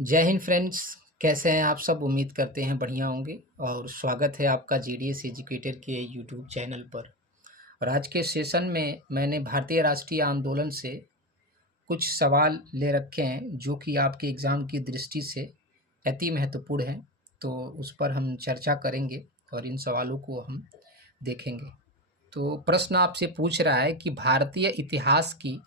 जय हिंद फ्रेंड्स। कैसे हैं आप सब? उम्मीद करते हैं बढ़िया होंगे और स्वागत है आपका जीडीएस एजुकेटर के यूट्यूब चैनल पर। और आज के सेशन में मैंने भारतीय राष्ट्रीय आंदोलन से कुछ सवाल ले रखे हैं जो कि आपके एग्ज़ाम की दृष्टि से अति महत्वपूर्ण हैं। तो उस पर हम चर्चा करेंगे और इन सवालों को हम देखेंगे। तो प्रश्न आपसे पूछ रहा है कि भारतीय इतिहास की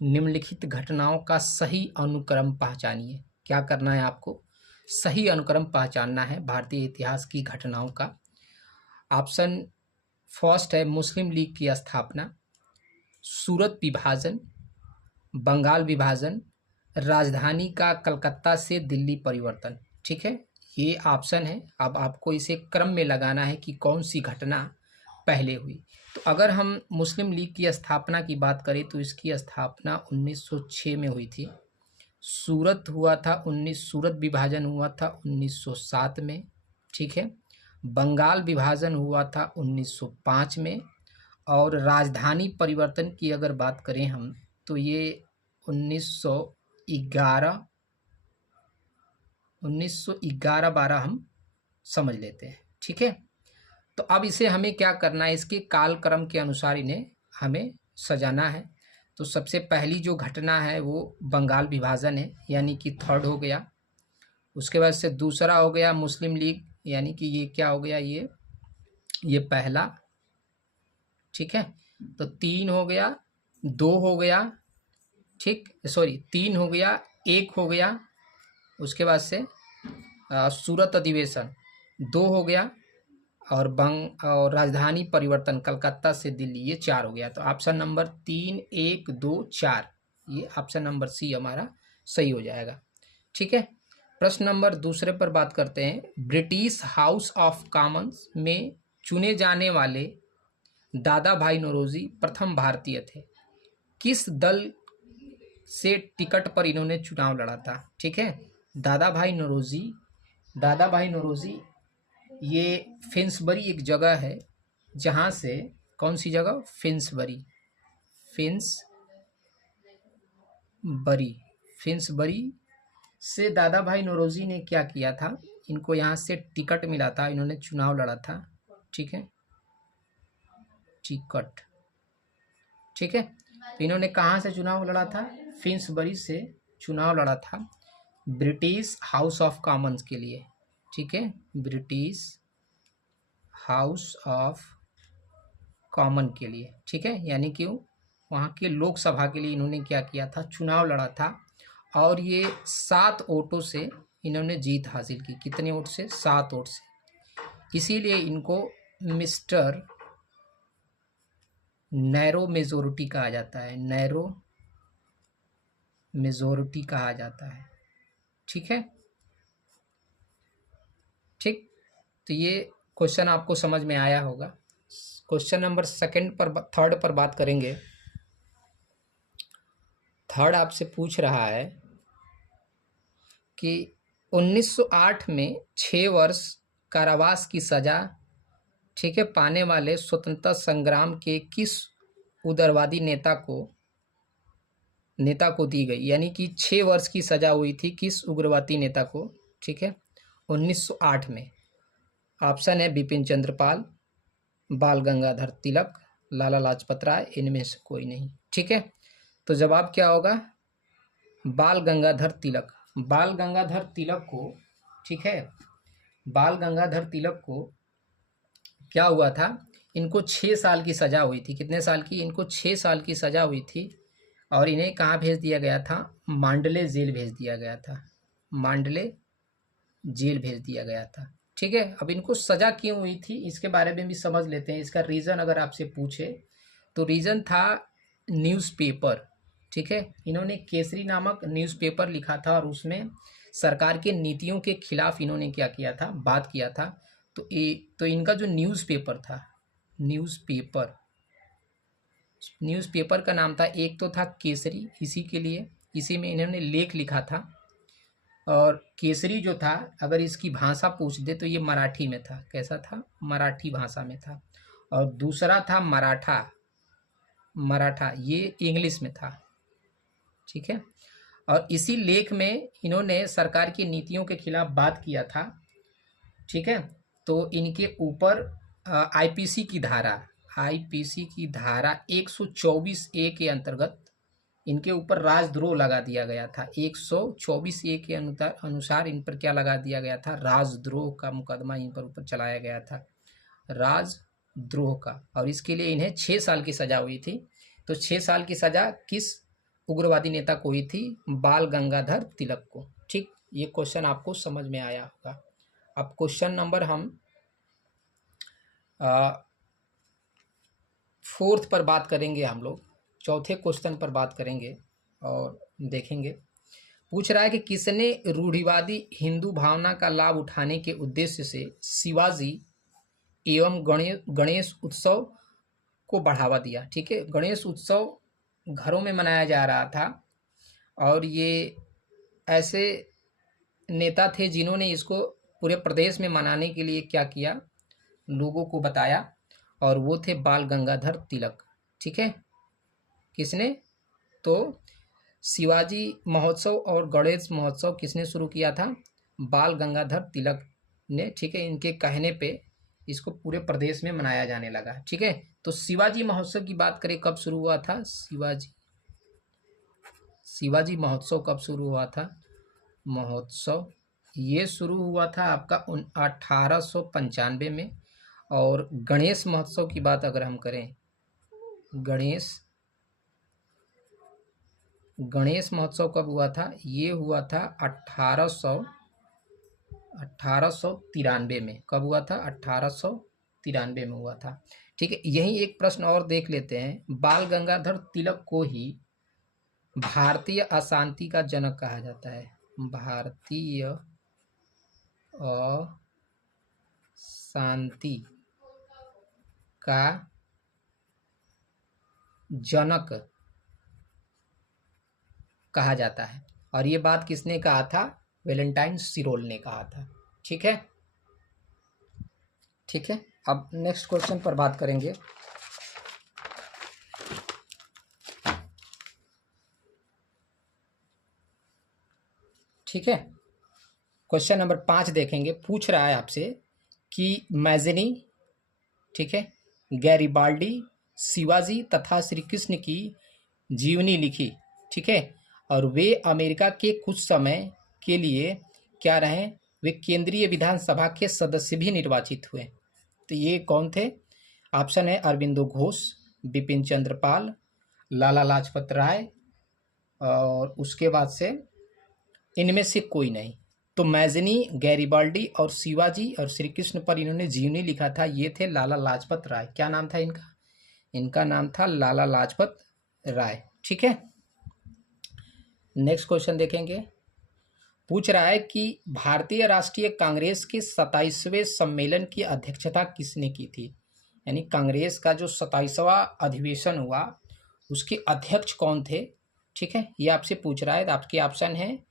निम्नलिखित घटनाओं का सही अनुक्रम पहचानिए। क्या करना है आपको? सही अनुक्रम पहचानना है भारतीय इतिहास की घटनाओं का। ऑप्शन फर्स्ट है मुस्लिम लीग की स्थापना, सूरत विभाजन, बंगाल विभाजन, राजधानी का कलकत्ता से दिल्ली परिवर्तन। ठीक है, ये ऑप्शन है। अब आपको इसे क्रम में लगाना है कि कौन सी घटना पहले हुई। तो अगर हम मुस्लिम लीग की स्थापना की बात करें तो इसकी स्थापना 1906 में हुई थी। सूरत विभाजन हुआ था 1907 में। ठीक है, बंगाल विभाजन हुआ था 1905 में। और राजधानी परिवर्तन की अगर बात करें हम तो ये 1911 1911-12 हम समझ लेते हैं। ठीक है, तो अब इसे हमें क्या करना है, इसके कालक्रम के अनुसार इन्हें हमें सजाना है। तो सबसे पहली जो घटना है वो बंगाल विभाजन है, यानी कि थर्ड हो गया। उसके बाद से दूसरा हो गया मुस्लिम लीग, यानी कि ये क्या हो गया, ये पहला। ठीक है, तो 3 हो गया, 2 हो गया, ठीक, सॉरी 3 हो गया, 1 हो गया। उसके बाद से सूरत अधिवेशन 2 हो गया, और राजधानी परिवर्तन कलकत्ता से दिल्ली ये 4 हो गया। तो ऑप्शन नंबर 3, 1, 2, 4, ये ऑप्शन नंबर सी हमारा सही हो जाएगा। ठीक है, प्रश्न नंबर दूसरे पर बात करते हैं। ब्रिटिश हाउस ऑफ कॉमन्स में चुने जाने वाले दादा भाई नौरोजी प्रथम भारतीय थे। किस दल से टिकट पर इन्होंने चुनाव लड़ा था? ठीक है, दादा भाई नौरोजी ये फिन्सबरी एक जगह है जहाँ से, कौन सी जगह? फिन्सबरी से दादा भाई नौरोजी ने क्या किया था, इनको यहाँ से टिकट मिला था, इन्होंने चुनाव लड़ा था। ठीक है, टिकट। ठीक है, तो इन्होंने कहाँ से चुनाव लड़ा था? फिन्सबरी से चुनाव लड़ा था ब्रिटिश हाउस ऑफ कॉमन्स के लिए। ठीक है, ब्रिटिश हाउस ऑफ कॉमन के लिए। ठीक है, यानी कि वहाँ के लोकसभा के लिए इन्होंने क्या किया था, चुनाव लड़ा था। और ये 7 वोटों से इन्होंने जीत हासिल की। कितने वोट से? 7 वोट से। इसीलिए इनको मिस्टर नैरो मेजोरिटी कहा जाता है, नैरो मेजोरिटी कहा जाता है। ठीक है, ठीक, तो ये क्वेश्चन आपको समझ में आया होगा। क्वेश्चन नंबर थर्ड पर बात करेंगे। थर्ड आपसे पूछ रहा है कि 1908 में 6 वर्ष कारावास की सजा, ठीक है, पाने वाले स्वतंत्रता संग्राम के किस उग्रवादी नेता को दी गई? यानी कि 6 वर्ष की सजा हुई थी किस उग्रवादी नेता को? ठीक है, 1908 में। ऑप्शन है बिपिन चंद्रपाल, बाल गंगाधर तिलक, लाला लाजपत राय, इनमें से कोई नहीं। ठीक है, तो जवाब क्या होगा? बाल गंगाधर तिलक। बाल गंगाधर तिलक को, ठीक है, बाल गंगाधर तिलक को क्या हुआ था, इनको 6 साल की सजा हुई थी। कितने साल की? इनको 6 साल की सजा हुई थी। और इन्हें कहाँ भेज दिया गया था? मांडले जेल भेज दिया गया था, मांडले जेल भेज दिया गया था। ठीक है, अब इनको सजा क्यों हुई थी इसके बारे में भी समझ लेते हैं। इसका रीज़न अगर आपसे पूछे तो रीज़न था न्यूज़पेपर। ठीक है, इन्होंने केसरी नामक न्यूज़पेपर लिखा था और उसमें सरकार के नीतियों के खिलाफ इन्होंने क्या किया था, बात किया था। तो इनका जो न्यूज़पेपर था, न्यूज़पेपर का नाम था, एक तो था केसरी, इसी में इन्होंने लेख लिखा था। और केसरी जो था, अगर इसकी भाषा पूछ दे तो ये मराठी में था। कैसा था? मराठी भाषा में था। और दूसरा था मराठा, ये इंग्लिश में था। ठीक है, और इसी लेख में इन्होंने सरकार की नीतियों के खिलाफ बात किया था। ठीक है, तो इनके ऊपर आईपीसी की धारा 124A के अंतर्गत इनके ऊपर राजद्रोह लगा दिया गया था। 124A के अनुसार इन पर क्या लगा दिया गया था? राजद्रोह का मुकदमा इन पर ऊपर चलाया गया था, राजद्रोह का। और इसके लिए इन्हें 6 साल की सजा हुई थी। तो 6 साल की सजा किस उग्रवादी नेता को हुई थी? बाल गंगाधर तिलक को। ठीक, ये क्वेश्चन आपको समझ में आया होगा। अब क्वेश्चन नंबर हम 4th पर बात करेंगे, हम लोग चौथे क्वेश्चन पर बात करेंगे और देखेंगे। पूछ रहा है कि किसने रूढ़िवादी हिंदू भावना का लाभ उठाने के उद्देश्य से शिवाजी एवं गणेश उत्सव को बढ़ावा दिया। ठीक है, गणेश उत्सव घरों में मनाया जा रहा था और ये ऐसे नेता थे जिन्होंने इसको पूरे प्रदेश में मनाने के लिए क्या किया, लोगों को बताया, और वो थे बाल गंगाधर तिलक। ठीक है, किसने? तो शिवाजी महोत्सव और गणेश महोत्सव किसने शुरू किया था? बाल गंगाधर तिलक ने। ठीक है, इनके कहने पे इसको पूरे प्रदेश में मनाया जाने लगा। ठीक है, तो शिवाजी महोत्सव की बात करें, कब शुरू हुआ था? शिवाजी महोत्सव कब शुरू हुआ था? महोत्सव ये शुरू हुआ था आपका 1895 में। और गणेश महोत्सव की बात अगर हम करें, गणेश महोत्सव कब हुआ था? ये हुआ था 1893 में। कब हुआ था? 1893 में हुआ था। ठीक है, यही एक प्रश्न और देख लेते हैं। बाल गंगाधर तिलक को ही भारतीय अशांति का जनक कहा जाता है। भारतीय अशांति का जनक कहा जाता है। और ये बात किसने कहा था? वैलेंटाइन सिरोल ने कहा था। ठीक है, ठीक है। अब नेक्स्ट क्वेश्चन पर बात करेंगे। ठीक है, क्वेश्चन नंबर 5 देखेंगे। पूछ रहा है आपसे कि मैज़नी, ठीक है, गैरिबाल्डी, शिवाजी तथा श्री कृष्ण की जीवनी लिखी। ठीक है, और वे अमेरिका के कुछ समय के लिए क्या रहे? वे केंद्रीय विधानसभा के सदस्य भी निर्वाचित हुए। तो ये कौन थे? ऑप्शन है अरविंदो घोष, बिपिन चंद्र पाल, लाला लाजपत राय, और उसके बाद से इनमें से कोई नहीं। तो मैज़नी, गैरिबाल्डी और शिवाजी और श्री कृष्ण पर इन्होंने जीवनी लिखा था, ये थे लाला लाजपत राय। क्या नाम था इनका? इनका नाम था लाला लाजपत राय। ठीक है, नेक्स्ट क्वेश्चन देखेंगे। पूछ रहा है कि भारतीय राष्ट्रीय कांग्रेस के 27वें सम्मेलन की अध्यक्षता किसने की थी? यानी कांग्रेस का जो 27वां अधिवेशन हुआ उसके अध्यक्ष कौन थे? ठीक है, ये आपसे पूछ रहा है। आपके ऑप्शन है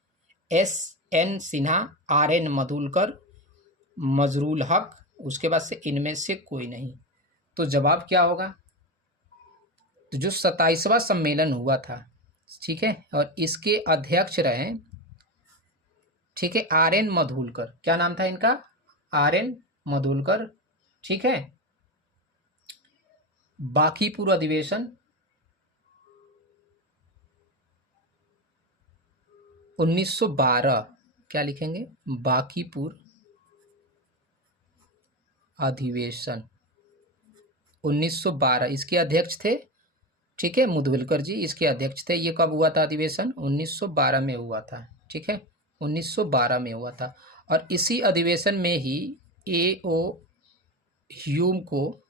SN सिन्हा, RN मधुलकर, मजरूल हक, उसके बाद से इनमें से कोई नहीं। तो जवाब क्या होगा? तो जो 27वां सम्मेलन हुआ था, ठीक है, और इसके अध्यक्ष रहे, ठीक है, RN मधुलकर। क्या नाम था इनका? RN मधुलकर। ठीक है, बांकीपुर अधिवेशन 1912। क्या लिखेंगे? बांकीपुर अधिवेशन 1912, इसके अध्यक्ष थे, ठीक है, मुदगलकर जी इसके अध्यक्ष थे। ये कब हुआ था अधिवेशन? 1912 में हुआ था। ठीक है, 1912 में हुआ था। और इसी अधिवेशन में ही A.O. ह्यूम को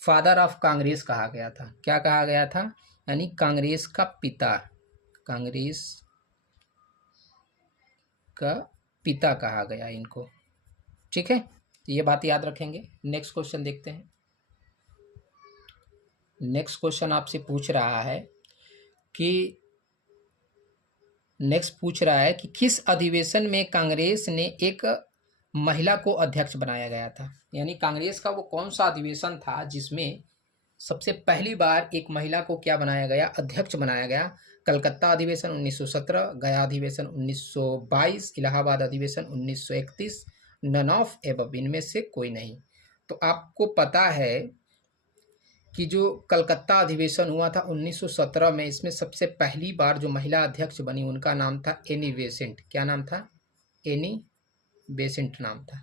फादर ऑफ कांग्रेस कहा गया था। क्या कहा गया था? यानी कांग्रेस का पिता, कांग्रेस का पिता कहा गया इनको। ठीक है, तो ये बात याद रखेंगे। नेक्स्ट क्वेश्चन देखते हैं। नेक्स्ट क्वेश्चन आपसे पूछ रहा है कि किस अधिवेशन में कांग्रेस ने एक महिला को अध्यक्ष बनाया गया था? यानी कांग्रेस का वो कौन सा अधिवेशन था जिसमें सबसे पहली बार एक महिला को क्या बनाया गया? अध्यक्ष बनाया गया। कलकत्ता अधिवेशन 1917, गया अधिवेशन 1922, इलाहाबाद अधिवेशन 1931, नन ऑफ एबव, इनमें से कोई नहीं। तो आपको पता है कि जो कलकत्ता अधिवेशन हुआ था 1917 में, इसमें सबसे पहली बार जो महिला अध्यक्ष बनी उनका नाम था एनी बेसेंट। क्या नाम था? एनी बेसेंट नाम था।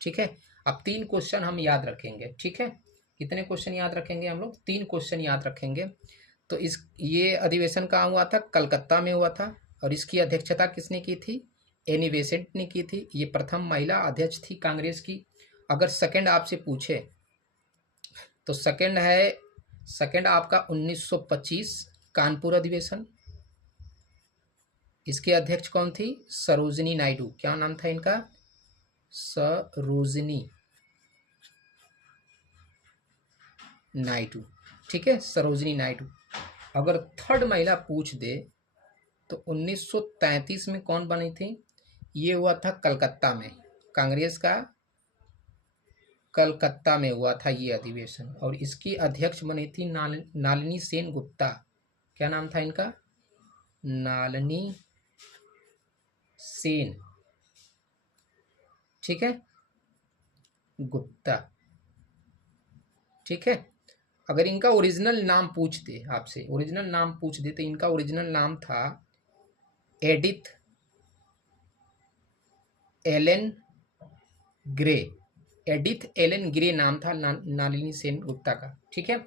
ठीक है, अब 3 क्वेश्चन हम याद रखेंगे। ठीक है, कितने क्वेश्चन याद रखेंगे हम लोग? 3 क्वेश्चन याद रखेंगे। तो ये अधिवेशन कहाँ हुआ था? कलकत्ता में हुआ था। और इसकी अध्यक्षता किसने की थी? एनी बेसेंट ने की थी। ये प्रथम महिला अध्यक्ष थी कांग्रेस की। अगर सेकंड आपसे पूछे तो सेकंड आपका 1925 कानपुर अधिवेशन। इसके अध्यक्ष कौन थी? सरोजिनी नायडू। क्या नाम था इनका? सरोजिनी नायडू। ठीक है, सरोजिनी नायडू। अगर थर्ड महिला पूछ दे तो 1933 में कौन बनी थी? ये हुआ था कलकत्ता में, कांग्रेस का कलकत्ता में हुआ था ये अधिवेशन। और इसकी अध्यक्ष बनी थी नालिनी सेन गुप्ता। क्या नाम था इनका? नालिनी सेन, ठीक है, गुप्ता। ठीक है, अगर इनका ओरिजिनल नाम पूछ दे आपसे, ओरिजिनल नाम पूछ दे तो इनका ओरिजिनल नाम था Edith Ellen Gray. Edith Ellen Gray नाम था नालिनी सेन गुप्ता का। ठीक है,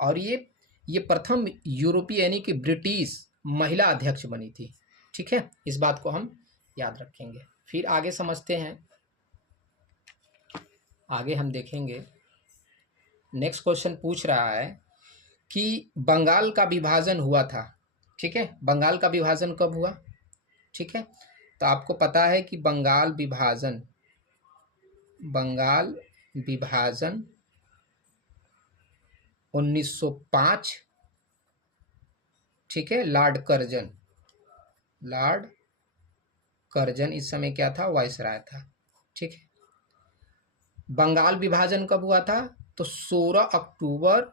और ये प्रथम यूरोपीय यानी कि ब्रिटिश महिला अध्यक्ष बनी थी। ठीक है, इस बात को हम याद रखेंगे। फिर आगे समझते हैं, आगे हम देखेंगे। नेक्स्ट क्वेश्चन पूछ रहा है कि बंगाल का विभाजन हुआ था। ठीक है, बंगाल का विभाजन कब हुआ? ठीक है, तो आपको पता है कि बंगाल विभाजन 1905। ठीक है, लॉर्ड कर्जन इस समय क्या था? वाइसराय था। ठीक है, बंगाल विभाजन कब हुआ था? तो 16 अक्टूबर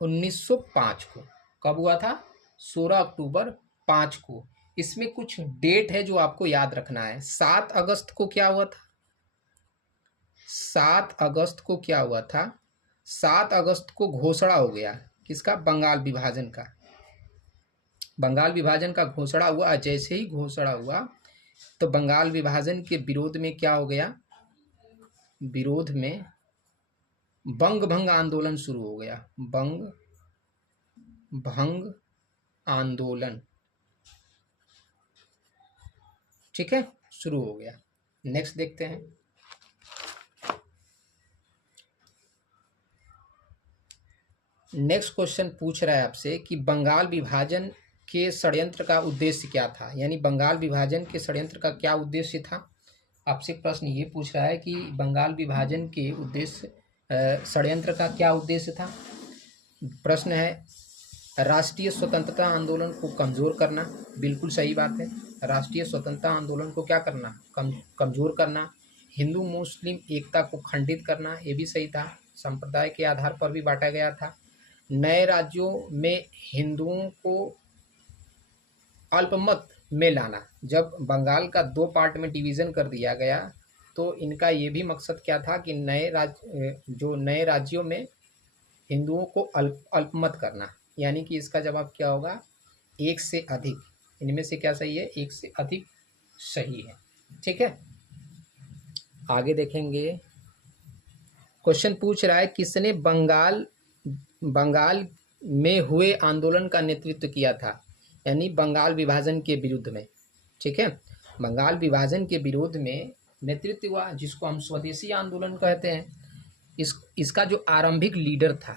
1905 को। कब हुआ था? 16 अक्टूबर 5 को। इसमें कुछ डेट है जो आपको याद रखना है। 7 अगस्त को क्या हुआ था? 7 अगस्त को क्या हुआ था? 7 अगस्त को घोषणा हो गया किसका? बंगाल विभाजन का। बंगाल विभाजन का घोषणा हुआ। जैसे ही घोषणा हुआ तो बंगाल विभाजन के विरोध में क्या हो गया? विरोध में बंग भंग आंदोलन शुरू हो गया। बंग भंग आंदोलन, ठीक है, शुरू हो गया। नेक्स्ट देखते हैं। नेक्स्ट क्वेश्चन पूछ रहा है आपसे कि बंगाल विभाजन के षड्यंत्र का उद्देश्य क्या था? यानी बंगाल विभाजन के षड्यंत्र का क्या उद्देश्य था? आपसे प्रश्न ये पूछ रहा है कि बंगाल विभाजन के उद्देश्य षड्यंत्र का क्या उद्देश्य था? प्रश्न है राष्ट्रीय स्वतंत्रता आंदोलन को कमजोर करना। बिल्कुल सही बात है, राष्ट्रीय स्वतंत्रता आंदोलन को क्या करना? कमजोर करना। हिंदू मुस्लिम एकता को खंडित करना, ये भी सही था। संप्रदाय के आधार पर भी बांटा गया था। नए राज्यों में हिंदुओं को अल्पमत में लाना। जब बंगाल का 2 पार्ट में डिवीज़न कर दिया गया तो इनका ये भी मकसद क्या था कि नए राज्यों में हिंदुओं को अल्पमत करना। यानी कि इसका जवाब क्या होगा? 1 से अधिक। इनमें से क्या सही है? 1 से अधिक सही है। ठीक है, आगे देखेंगे। क्वेश्चन पूछ रहा है किसने बंगाल में हुए आंदोलन का नेतृत्व किया था? यानी बंगाल विभाजन के विरुद्ध में। ठीक है, बंगाल विभाजन के विरोध में नेतृत्व हुआ, जिसको हम स्वदेशी आंदोलन कहते हैं। इसका जो आरंभिक लीडर था,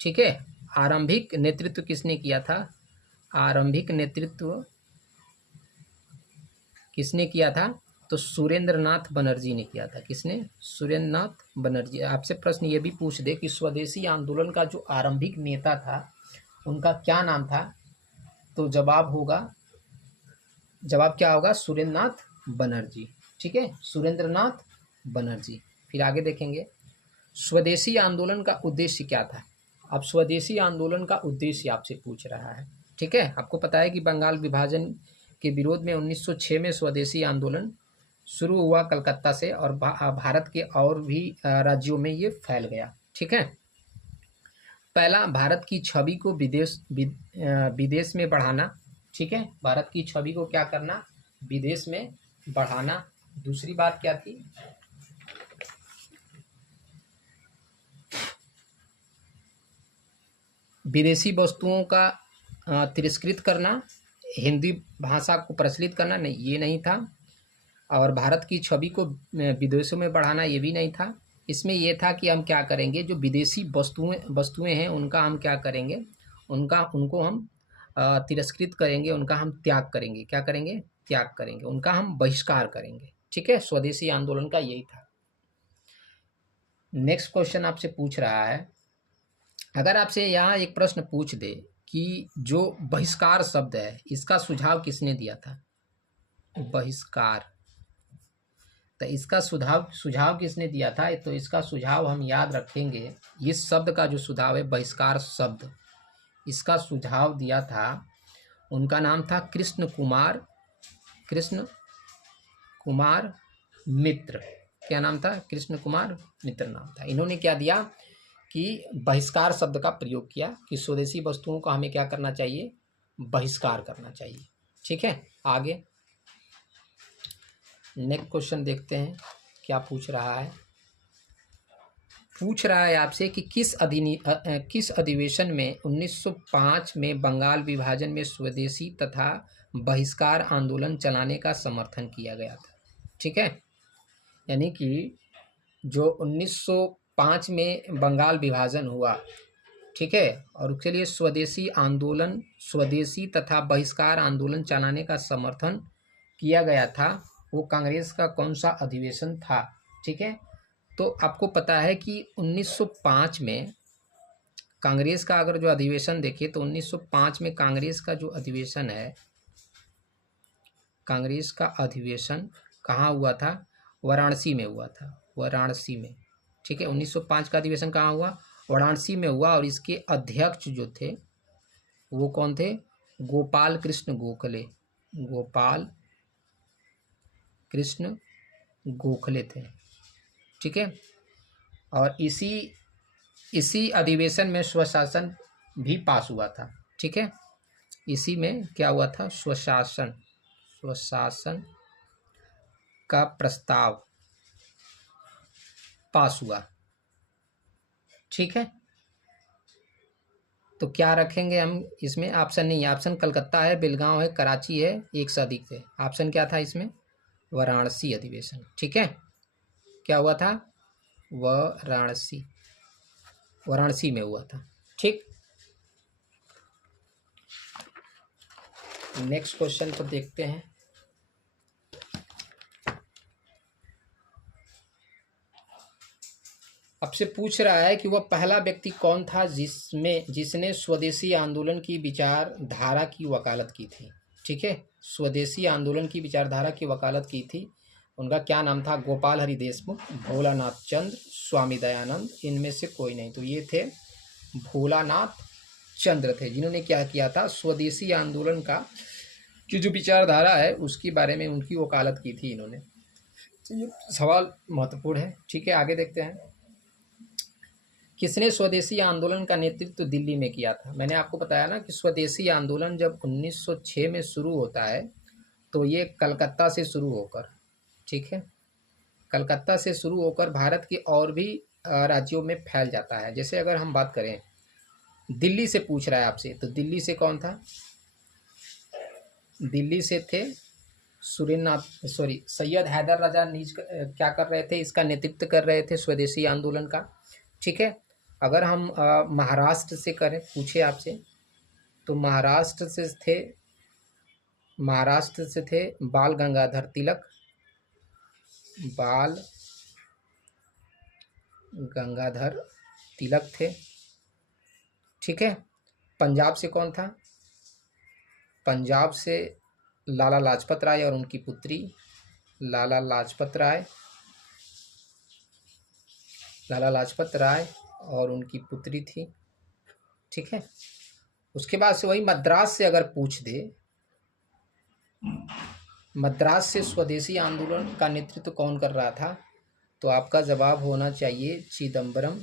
ठीक है, आरंभिक नेतृत्व किसने किया था? आरंभिक नेतृत्व किसने किया था? तो सुरेंद्रनाथ बनर्जी ने किया था। किसने? सुरेंद्रनाथ बनर्जी। आपसे प्रश्न ये भी पूछ दे कि स्वदेशी आंदोलन का जो आरंभिक नेता था उनका क्या नाम था? तो जवाब क्या होगा? सुरेंद्रनाथ बनर्जी। ठीक है, सुरेंद्रनाथ बनर्जी। फिर आगे देखेंगे स्वदेशी आंदोलन का उद्देश्य क्या था। अब स्वदेशी आंदोलन का उद्देश्य आपसे पूछ रहा है। ठीक है, आपको पता है कि बंगाल विभाजन के विरोध में 1906 में स्वदेशी आंदोलन शुरू हुआ कलकत्ता से, और भारत के और भी राज्यों में ये फैल गया। ठीक है, पहला, भारत की छवि को विदेश में बढ़ाना। ठीक है, भारत की छवि को क्या करना, विदेश में बढ़ाना। दूसरी बात क्या थी, विदेशी वस्तुओं का तिरस्कृत करना, हिंदी भाषा को प्रचलित करना, नहीं ये नहीं था। और भारत की छवि को विदेशों में बढ़ाना, ये भी नहीं था। इसमें यह था कि हम क्या करेंगे, जो विदेशी वस्तुएं हैं उनका हम क्या करेंगे, उनको हम तिरस्कृत करेंगे, उनका हम त्याग करेंगे। क्या करेंगे, त्याग करेंगे, उनका हम बहिष्कार करेंगे। ठीक है, स्वदेशी आंदोलन का यही था। नेक्स्ट क्वेश्चन आपसे पूछ रहा है, अगर आपसे यहाँ एक प्रश्न पूछ दे कि जो बहिष्कार शब्द है इसका सुझाव किसने दिया था, बहिष्कार, तो इसका सुझाव किसने दिया था, तो इसका सुझाव हम याद रखेंगे। इस शब्द का जो सुझाव है, बहिष्कार शब्द, इसका सुझाव दिया था, उनका नाम था कृष्ण कुमार मित्र। क्या नाम था, कृष्ण कुमार मित्र नाम था। इन्होंने क्या दिया कि बहिष्कार शब्द का प्रयोग किया कि स्वदेशी वस्तुओं का हमें क्या करना चाहिए, बहिष्कार करना चाहिए। ठीक है, आगे नेक्स्ट क्वेश्चन देखते हैं क्या पूछ रहा है। पूछ रहा है आपसे कि किस अधिवेशन में 1905 में बंगाल विभाजन में स्वदेशी तथा बहिष्कार आंदोलन चलाने का समर्थन किया गया था। ठीक है, यानी कि जो 1905 में बंगाल विभाजन हुआ, ठीक है, और उसके लिए स्वदेशी तथा बहिष्कार आंदोलन चलाने का समर्थन किया गया था, वो कांग्रेस का कौन सा अधिवेशन था। ठीक है, तो आपको पता है कि 1905 में कांग्रेस का अगर जो अधिवेशन देखें तो 1905 में कांग्रेस का जो अधिवेशन है, कांग्रेस का अधिवेशन कहाँ हुआ था, वाराणसी में हुआ था, वाराणसी में। ठीक है, 1905 का अधिवेशन कहाँ हुआ, वाराणसी में हुआ, और इसके अध्यक्ष जो थे वो कौन थे, गोपाल कृष्ण गोखले थे। ठीक है, और इसी अधिवेशन में स्वशासन भी पास हुआ था। ठीक है, इसी में क्या हुआ था, स्वशासन का प्रस्ताव पास हुआ। ठीक है, तो क्या रखेंगे हम इसमें, ऑप्शन नहीं, ऑप्शन कलकत्ता है, बेलगांव है, कराची है, एक से अधिक थे। ऑप्शन क्या था इसमें, वाराणसी अधिवेशन। ठीक है, क्या हुआ था, वाराणसी में हुआ था। ठीक, नेक्स्ट क्वेश्चन को देखते हैं। आपसे पूछ रहा है कि वह पहला व्यक्ति कौन था जिसने स्वदेशी आंदोलन की विचारधारा की वकालत की थी। ठीक है, स्वदेशी आंदोलन की विचारधारा की वकालत की थी, उनका क्या नाम था, गोपाल हरि देशमुख, भोलानाथ चंद्र, स्वामी दयानंद, इनमें से कोई नहीं। तो ये थे भोलानाथ चंद्र थे, जिन्होंने क्या किया था, स्वदेशी आंदोलन का की जो विचारधारा है उसके बारे में उनकी वकालत की थी इन्होंने। तो ये सवाल महत्वपूर्ण है। ठीक है, आगे देखते हैं, किसने स्वदेशी आंदोलन का नेतृत्व दिल्ली में किया था। मैंने आपको बताया ना कि स्वदेशी आंदोलन जब 1906 में शुरू होता है तो ये कलकत्ता से शुरू होकर, ठीक है, कलकत्ता से शुरू होकर भारत के और भी राज्यों में फैल जाता है। जैसे अगर हम बात करें, दिल्ली से पूछ रहा है आपसे, तो दिल्ली से कौन था, दिल्ली से थे सैयद हैदर राजा नीज क्या कर रहे थे, इसका नेतृत्व कर रहे थे स्वदेशी आंदोलन का। ठीक है, अगर हम महाराष्ट्र से करें, पूछे आपसे, तो महाराष्ट्र से थे बाल गंगाधर तिलक थे। ठीक है, पंजाब से कौन था, पंजाब से लाला लाजपत राय और उनकी पुत्री लाला लाजपत राय और उनकी पुत्री थी। ठीक है, उसके बाद से वही मद्रास से अगर पूछ दे, मद्रास से स्वदेशी आंदोलन का नेतृत्व कौन कर रहा था, तो आपका जवाब होना चाहिए चिदम्बरम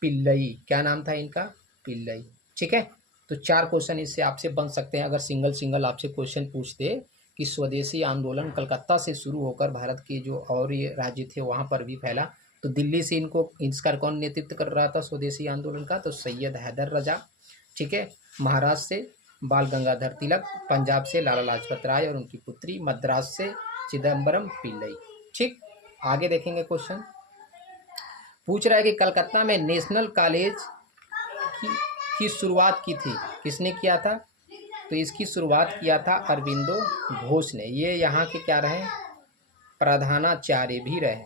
पिल्लई। क्या नाम था इनका? पिल्लई। ठीक है, तो 4 क्वेश्चन इससे आपसे बन सकते हैं अगर सिंगल सिंगल आपसे क्वेश्चन पूछ दे कि स्वदेशी आंदोलन कलकत्ता से शुरू होकर भारत के जो और ये राज्य थे वहाँ पर भी फैला, तो दिल्ली से इसका कौन नेतृत्व कर रहा था स्वदेशी आंदोलन का? तो सैयद हैदर रजा। ठीक है, महाराष्ट्र से बाल गंगाधर तिलक, पंजाब से लाला लाजपत राय और उनकी पुत्री, मद्रास से चिदम्बरम पिल्लई। ठीक, आगे देखेंगे क्वेश्चन। पूछ रहा है कि कलकत्ता में नेशनल कॉलेज की शुरुआत की थी, किसने किया था? तो इसकी शुरुआत किया था अरविंदो घोष ने। ये यहाँ के क्या रहे? प्रधानाचार्य भी रहे।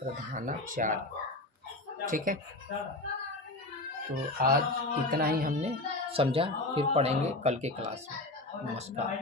प्रधानाचार्य। ठीक है, तो आज इतना ही हमने समझा, फिर पढ़ेंगे कल के क्लास में। नमस्कार।